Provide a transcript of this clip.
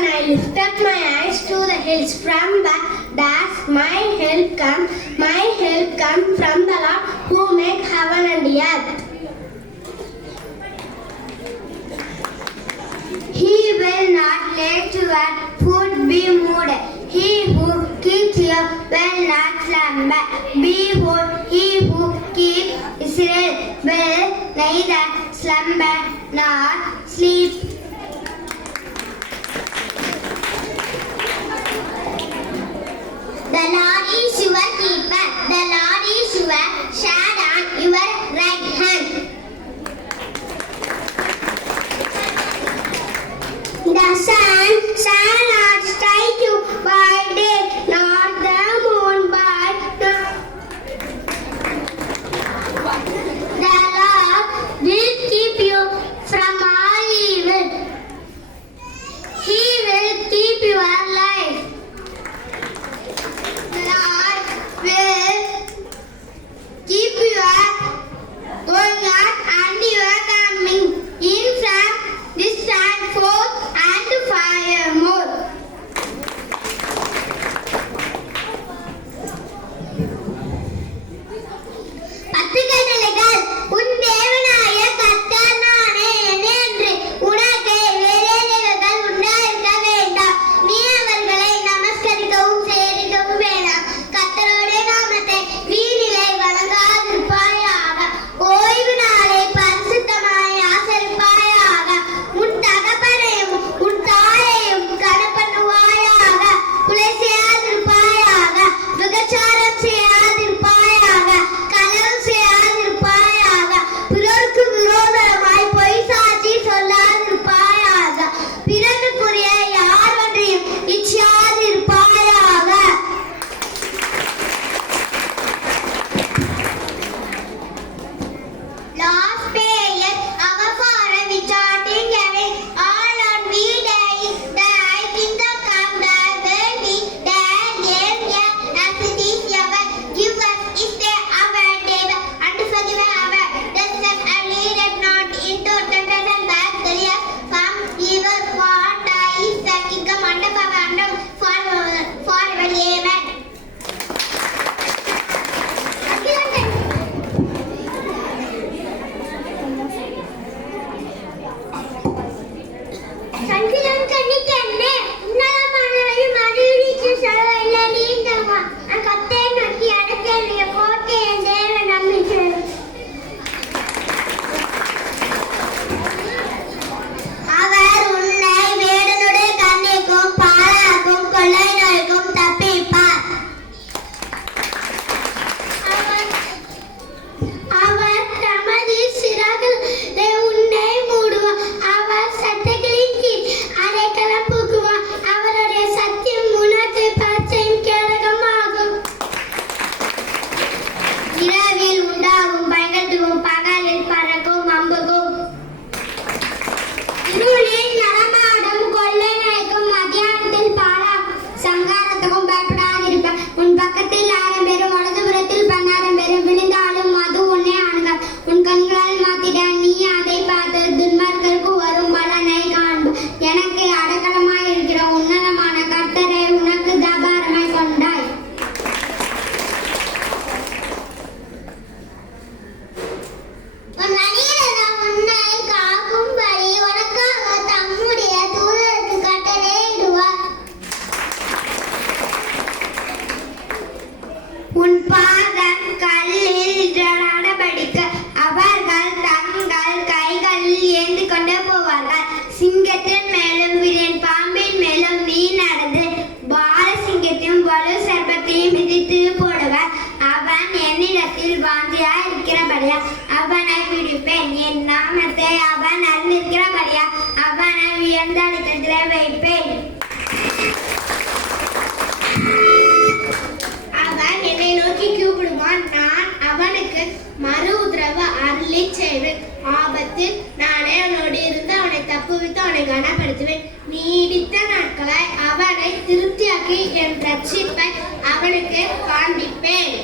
when I lift up my eyes to the hills from does my help come, my help come from the Lord who made heaven and earth. He will not let your foot be moved. He who keeps you will not slumber. Behold, he who keeps Israel will neither slumber nor sleep. The Lord is your keeper. The Lord is your shade on your right hand. The sun shall 三个人在 இழுத்து போடுவார் அவன் என்னிடத்தில் வாந்தியா இருக்கிறபடியா அவனை பிடிப்பேன் என் நாமத்தை அவன் அறிந்திருக்கிறபடியா அவனை உயர்ந்த வைப்பேன் அவன் என்னை நோக்கி கூப்பிடுவான் நான் அவனுக்கு மறு உதரவு அருளி செய்வேன் ஆபத்தில் நானே அவனோடு இருந்து அவனை தப்புவித்து அவனை கனப்படுத்துவேன் நீடித்த நாட்களாய் அவனை திருப்தியாக்கி என் ரட்சிப்பை அவனுக்கு காண்பிப்பேன்.